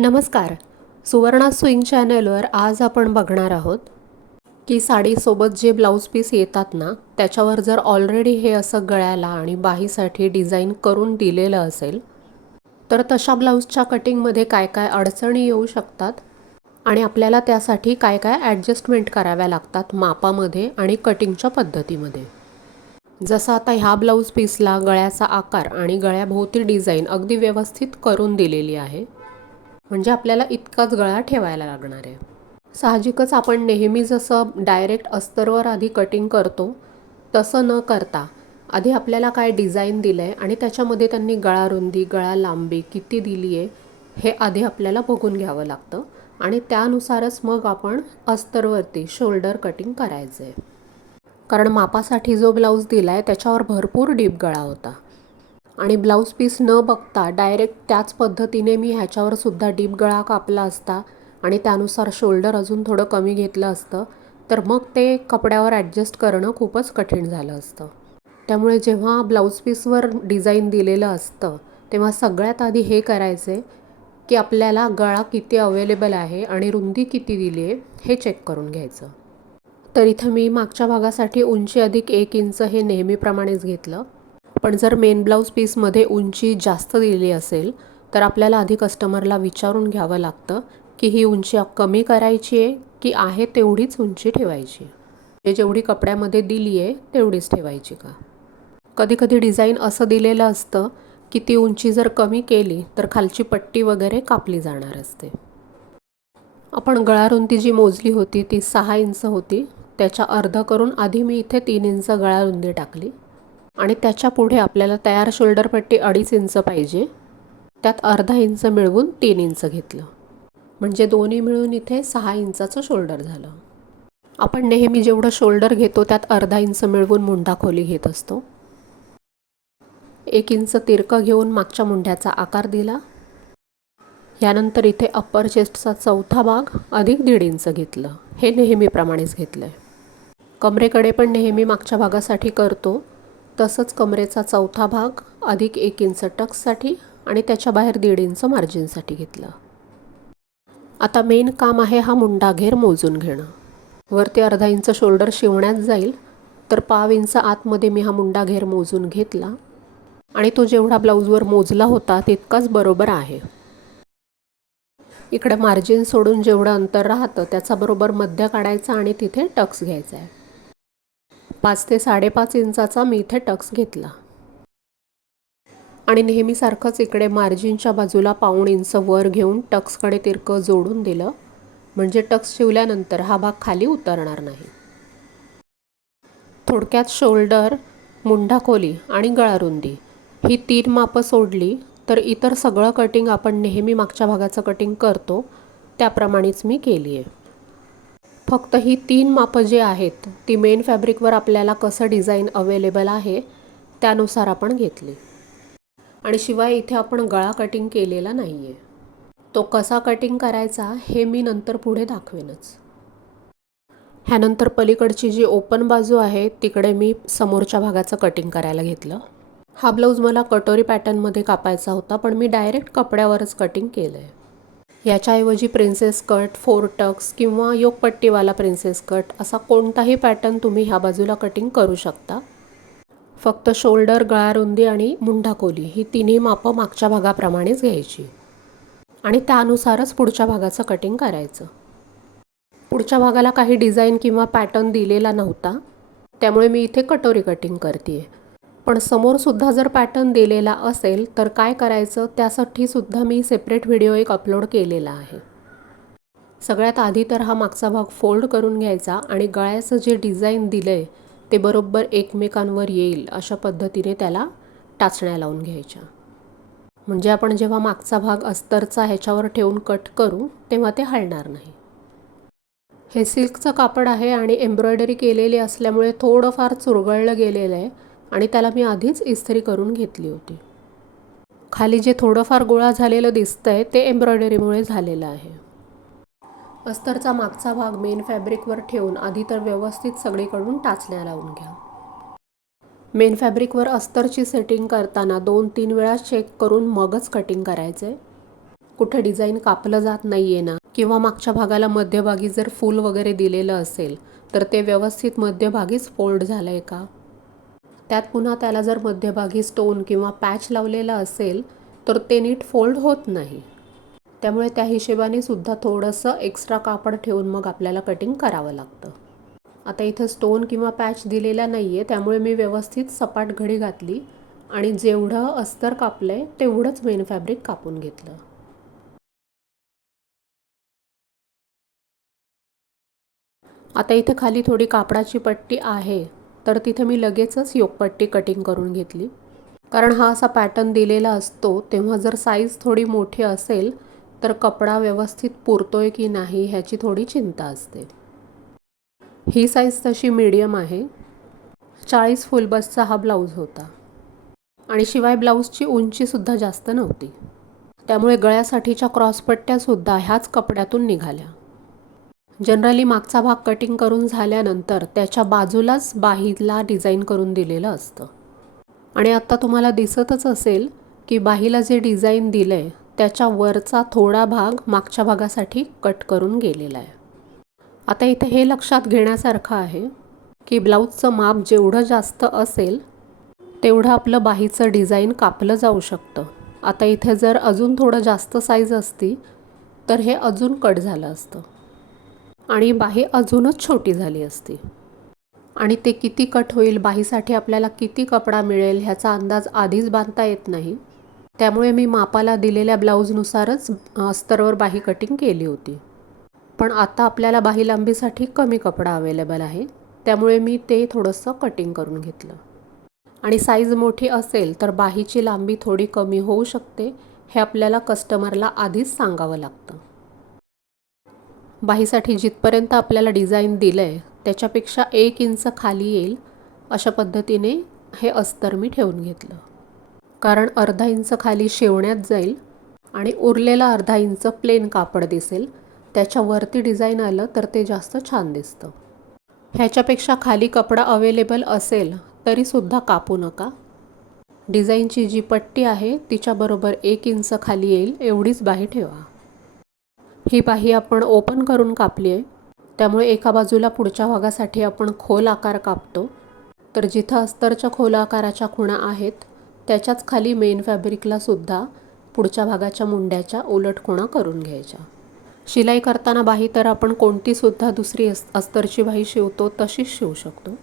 नमस्कार. सुवर्णा स्विंग चॅनलवर आज आपण बघणार आहोत की साडीसोबत जे ब्लाऊज पीस येतात ना त्याच्यावर जर ऑलरेडी हे असं गळ्याला आणि बाहीसाठी डिझाईन करून दिलेलं असेल तर तशा ब्लाऊजच्या कटिंगमध्ये काय काय अडचणी येऊ शकतात आणि आपल्याला त्यासाठी काय काय ॲडजस्टमेंट कराव्या लागतात मापामध्ये आणि कटिंगच्या पद्धतीमध्ये. जसं आता ह्या ब्लाऊज पीसला गळ्याचा आकार आणि गळ्याभोवती डिझाईन अगदी व्यवस्थित करून दिलेली आहे. म्हणजे आपल्याला इतकाच गळा ठेवायला लागणार आहे. साहजिकच आपण नेहमी जसं डायरेक्ट अस्तरवर आधी कटिंग करतो तसं न करता आधी आपल्याला काय डिझाईन दिलं आहे आणि त्याच्यामध्ये त्यांनी गळा रुंदी गळा लांबी किती दिली आहे हे आधी आपल्याला बघून घ्यावं लागतं आणि त्यानुसारच मग आपण अस्तरवरती शोल्डर कटिंग करायचं आहे कारण मापासाठी जो ब्लाऊज दिला आहे त्याच्यावर भरपूर डीप गळा होता. आणि ब्लाऊज पीस न बघता डायरेक्ट त्याच पद्धतीने मी ह्याच्यावर सुद्धा डीप गळा कापला असता आणि त्यानुसार शोल्डर अजून थोडं कमी घेतलं असतं तर मग ते कपड्यावर ॲडजस्ट करणं खूपच कठीण झालं असतं. त्यामुळे जेव्हा ब्लाऊज पीसवर डिझाईन दिलेलं असतं तेव्हा सगळ्यात आधी हे करायचे की आपल्याला गळा किती अवेलेबल आहे आणि रुंदी किती दिली आहे हे चेक करून घ्यायचं. तर इथं मी मागच्या भागासाठी उंची अधिक एक इंच हे नेहमीप्रमाणेच घेतलं. पण जर मेन ब्लाऊज पीसमध्ये उंची जास्त दिली असेल तर आपल्याला आधी कस्टमरला विचारून घ्यावं लागतं की ही उंची कमी करायची आहे की आहे तेवढीच उंची ठेवायची जे म्हणजे जेवढी कपड्यामध्ये दिली आहे तेवढीच ठेवायची का? कधीकधी डिझाईन असं दिलेलं असतं की ती उंची जर कमी केली तर खालची पट्टी वगैरे कापली जाणार असते. आपण गळारुंदी जी मोजली होती ती सहा इंच होती. त्याच्या अर्ध करून आधी मी इथे तीन इंच गळारुंदी टाकली. आणि त्याच्या पुढे आपल्याला तयार शोल्डर पट्टी अडीच इंच पाहिजे. त्यात अर्धा इंच मिळवून तीन इंच घेतलं. म्हणजे दोन्ही मिळून इथे सहा इंचाचं शोल्डर झालं. आपण नेहमी जेवढं शोल्डर घेतो त्यात अर्धा इंच मिळवून मुंडा खोली घेत असतो. एक इंच तिरकं घेऊन मागच्या मुंड्याचा आकार दिला. यानंतर इथे अप्पर चेस्टचा चौथा भाग अधिक दीड इंच घेतलं. हे नेहमीप्रमाणेच घेतलं आहे कमरेकडे पण नेहमी मागच्या भागासाठी करतो. तसंच कमरेचा चौथा भाग अधिक एक इंच टक्ससाठी आणि त्याच्या बाहेर दीड इंच मार्जिनसाठी घेतलं. आता मेन काम आहे हा मुंडा घेर मोजून घेणं. वरती अर्धा इंच शोल्डर शिवण्यात जाईल तर पाव इंच आतमध्ये मी हा मुंडा घेर मोजून घेतला. आणि तो जेवढा ब्लाऊजवर मोजला होता तितकाच बरोबर आहे. इकडे मार्जिन सोडून जेवढं अंतर राहतं त्याचा बरोबर मध्य काढायचा आणि तिथे टक्स घ्यायचा आहे. पाच ते साडेपाच इंचाचा मी इथे टक्स घेतला. आणि नेहमीसारखंच इकडे मार्जिनच्या बाजूला पाऊण इंच वर घेऊन टक्सकडे तिरकं जोडून दिलं. म्हणजे टक्स शिवल्यानंतर हा भाग खाली उतरणार नाही. थोडक्यात शोल्डर मुंडा खोली आणि गळारुंदी ही तीन मापं सोडली तर इतर सगळं कटिंग आपण नेहमी मागच्या भागाचं कटिंग करतो त्याप्रमाणेच मी केली आहे फक्त ही तीन मापं जी आहेत ती मेन फॅब्रिकवर आपल्याला कसं डिझाईन अवेलेबल आहे त्यानुसार आपण घेतली. आणि शिवाय इथे आपण गळा कटिंग केलेला नाही आहे तो कसा कटिंग करायचा हे मी नंतर पुढे दाखवेनच. ह्यानंतर पलीकडची जी ओपन बाजू आहे तिकडे मी समोरच्या भागाचं कटिंग करायला घेतलं. हा ब्लाऊज मला कटोरी पॅटर्नमध्ये कापायचा होता पण मी डायरेक्ट कपड्यावरच कटिंग केलं आहे याच्याऐवजी प्रिन्सेस कट फोर टक्स किंवा योगपट्टीवाला प्रिन्सेस कट असा कोणताही पॅटर्न तुम्ही ह्या बाजूला कटिंग करू शकता. फक्त शोल्डर गळारुंदी आणि मुंढा ही तिन्ही मापं मागच्या भागाप्रमाणेच घ्यायची. आणि त्यानुसारच पुढच्या भागाचं कटिंग करायचं. पुढच्या भागाला काही डिझाईन किंवा पॅटर्न दिलेला नव्हता त्यामुळे मी इथे कटोरी कटिंग करते आहे पण समोरसुद्धा जर पॅटर्न दिलेला असेल तर काय करायचं? त्यासाठीसुद्धा मी सेपरेट व्हिडिओ एक अपलोड केलेला आहे. सगळ्यात आधी तर हा मागचा भाग फोल्ड करून घ्यायचा आणि गळ्याचं जे डिझाईन दिलं आहे ते बरोबर एकमेकांवर येईल अशा पद्धतीने त्याला टाचण्या लावून घ्यायच्या. म्हणजे आपण जेव्हा मागचा भाग अस्तरचा ह्याच्यावर ठेवून कट करू तेव्हा ते हलणार नाही. हे सिल्कचं कापड आहे आणि एम्ब्रॉयडरी केलेली असल्यामुळे थोडंफार चुरगळलं गेलेलं आहे. आणि त्याला मी आधीच इस्त्री करून घेतली होती. खाली जे थोडंफार गोळा झालेलं दिसतंय ते एम्ब्रॉयडरीमुळे झालेलं आहे. अस्तरचा मागचा भाग मेन फॅब्रिकवर ठेवून आधी तर व्यवस्थित सगळीकडून टाचण्या लावून घ्या. मेन फॅब्रिकवर अस्तरची सेटिंग करताना दोन तीन वेळा चेक करून मगच कटिंग करायचे. कुठे डिझाईन कापलं जात नाही आहे ना किंवा मागच्या भागाला मध्यभागी जर फूल वगैरे दिलेलं असेल तर ते व्यवस्थित मध्यभागीच फोल्ड झालं आहे का? त्यात पुन्हा त्याला जर मध्यभागी स्टोन किंवा पॅच लावलेला असेल तर ते नीट फोल्ड होत नाही. त्यामुळे त्या हिशेबाने सुद्धा थोडंसं एक्स्ट्रा कापड ठेवून मग आपल्याला कटिंग करावं लागतं. आता इथं स्टोन किंवा पॅच दिलेला नाही आहे त्यामुळे मी व्यवस्थित सपाट घडी घातली आणि जेवढं अस्तर कापलं आहे तेवढंच मेन फॅब्रिक कापून घेतलं. आता इथे खाली थोडी कापडाची पट्टी आहे. तर तिथे मी लगेचच योगपट्टी कटिंग करून घेतली. कारण हा असा पॅटर्न दिलेला असतो तेव्हा जर साईज थोडी मोठी असेल तर कपडा व्यवस्थित पुरतोय की नाही ह्याची थोडी चिंता असते. ही साईज तशी मीडियम आहे. चाळीस फुल बसचा हा ब्लाऊज होता. आणि शिवाय ब्लाऊजची उंचीसुद्धा जास्त नव्हती. त्यामुळे गळ्यासाठीच्या क्रॉसपट्ट्यासुद्धा ह्याच कपड्यातून निघाल्या. जनरली मागचा भाग कटिंग करून झाल्यानंतर त्याच्या बाजूलाच बाहीला डिझाईन करून दिलेलं असतं. आणि आत्ता तुम्हाला दिसतच असेल की बाहीला जे डिझाईन दिलं आहे त्याच्या वरचा थोडा भाग मागच्या भागासाठी कट करून गेलेला आहे. आता इथे हे लक्षात घेण्यासारखं आहे की ब्लाऊजचं माप जेवढं जास्त असेल तेवढं आपलं बाहीचं डिझाईन कापलं जाऊ शकतं. आता इथे जर अजून थोडं जास्त साईज असती तर हे अजून कट झालं असतं. आणि बाही अजूनच छोटी झाली असती. आणि ते किती कट होईल बाहीसाठी आपल्याला किती कपडा मिळेल ह्याचा अंदाज आधीच बांधता येत नाही. त्यामुळे मी मापाला दिलेल्या ब्लाऊजनुसारच अस्तरवर बाही कटिंग केली होती. पण आता आपल्याला बाही लांबीसाठी कमी कपडा अवेलेबल आहे त्यामुळे मी ते थोडंसं कटिंग करून घेतलं. आणि साईज मोठी असेल तर बाहीची लांबी थोडी कमी होऊ शकते हे आपल्याला कस्टमरला आधीच सांगावं लागतं. बाहीसाठी जिथपर्यंत आपल्याला डिझाईन दिलं आहे त्याच्यापेक्षा एक इंच खाली येईल अशा पद्धतीने हे अस्तर मी ठेवून घेतलं. कारण अर्धा इंच खाली शेवण्यात जाईल आणि उरलेला अर्धा इंच प्लेन कापड दिसेल त्याच्यावरती डिझाईन आलं तर ते जास्त छान दिसतं. ह्याच्यापेक्षा खाली कपडा अवेलेबल असेल तरीसुद्धा कापू नका. डिझाईनची जी पट्टी आहे तिच्याबरोबर एक इंच खाली येईल एवढीच बाही ठेवा. ही बाही आपण ओपन करून कापली आहे त्यामुळे एका बाजूला पुढच्या भागासाठी आपण खोल आकार कापतो. तर जिथं अस्तरच्या खोल आकाराच्या खुणा आहेत त्याच्याच खाली मेन फॅब्रिकला सुद्धा पुढच्या भागाच्या मुंड्याच्या उलट खुणा करून घ्यायच्या. शिलाई करताना बाही तर आपण कोणतीसुद्धा दुसरी अस अस्तरची बाही शिवतो तशीच शिवू शकतो.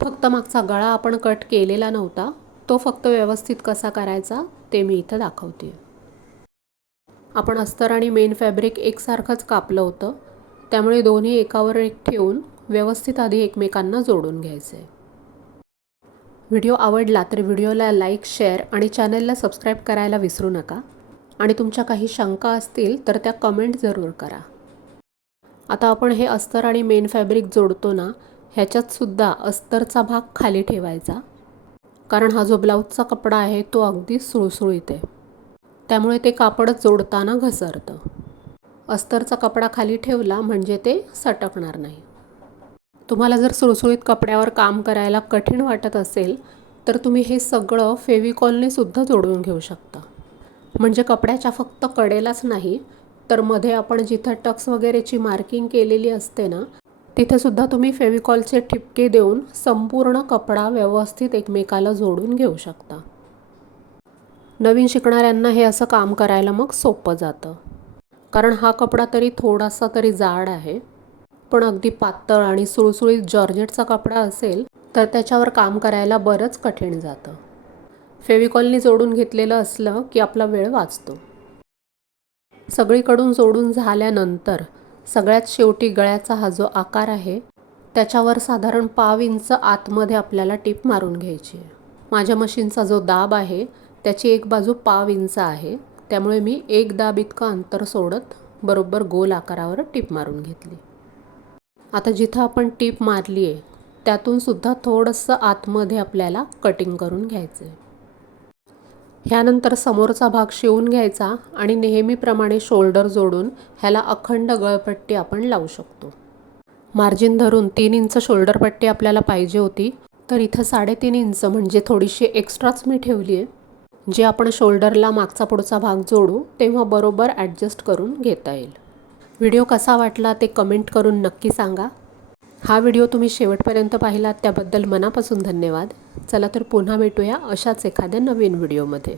फक्त मागचा गळा आपण कट केलेला नव्हता तो फक्त व्यवस्थित कसा करायचा ते मी इथं दाखवते आपण अस्तर आणि मेन फॅब्रिक एकसारखंच कापलं होतं. त्यामुळे दोन्ही एकावर एक ठेवून व्यवस्थित आधी एकमेकांना जोडून घ्यायचं. आहे व्हिडिओ आवडला तर व्हिडिओला लाईक शेअर आणि चॅनलला सबस्क्राईब करायला विसरू नका. आणि तुमच्या काही शंका असतील तर त्या कमेंट जरूर करा. आता आपण हे अस्तर आणि मेन फॅब्रिक जोडतो ना ह्याच्यातसुद्धा अस्तरचा भाग खाली ठेवायचा. कारण हा जो ब्लाऊजचा कपडा आहे तो अगदी सुळसुळीत आहे. त्यामुळे ते कापडच जोडताना घसरतं. अस्तरचा कपडा खाली ठेवला म्हणजे ते सटकणार नाही. तुम्हाला जर सुळसुळीत कपड्यावर काम करायला कठीण वाटत असेल तर तुम्ही हे सगळं फेविकॉलने सुद्धा जोडून घेऊ शकता. म्हणजे कपड्याच्या फक्त कडेलाच नाही तर मध्ये आपण जिथं टक्स वगैरेची मार्किंग केलेली असते ना तिथेसुद्धा तुम्ही फेविकॉलचे ठिपके देऊन संपूर्ण कपडा व्यवस्थित एकमेकाला जोडून घेऊ शकता. नवीन शिकणाऱ्यांना हे असं काम करायला मग सोपं जातं. कारण हा कपडा तरी थोडासा तरी जाड आहे. पण अगदी पातळ आणि सुळसुळीत जॉर्जेटचा कपडा असेल तर त्याच्यावर काम करायला बरंच कठीण जातं. फेविकॉलनी जोडून घेतलेलं असलं की आपला वेळ वाचतो. सगळीकडून जोडून झाल्यानंतर सगळ्यात शेवटी गळ्याचा हा जो आकार आहे त्याच्यावर साधारण पाव इंच आतमध्ये आपल्याला टीप मारून घ्यायची आहे. माझ्या मशीनचा जो दाब आहे त्याची एक बाजू पाव इंच आहे. त्यामुळे मी एक दाब इतकं अंतर सोडत बरोबर गोल आकारावर टीप मारून घेतली. आता जिथं आपण टीप मारली आहे त्यातून सुद्धा थोडंसं आतमध्ये आपल्याला कटिंग करून घ्यायचं आहे ह्यानंतर समोरचा भाग शिवून घ्यायचा आणि नेहमीप्रमाणे शोल्डर जोडून ह्याला अखंड गळपट्टी आपण लावू शकतो. मार्जिन धरून तीन इंच शोल्डर पट्टी आपल्याला पाहिजे होती. तर इथं साडेतीन इंच म्हणजे थोडीशी एक्स्ट्राच मी ठेवली आहे जे आपण शोल्डरला मागचा पुढचा भाग जोडू तेव्हा बरोबर ॲडजस्ट करून घेता येईल. व्हिडिओ कसा वाटला ते कमेंट करून नक्की सांगा. हा व्हिडिओ तुम्ही शेवटपर्यंत पाहिलात त्याबद्दल मनापासून धन्यवाद. चला तर पुन्हा भेटूया अशाच एखाद्या नवीन व्हिडिओमध्ये.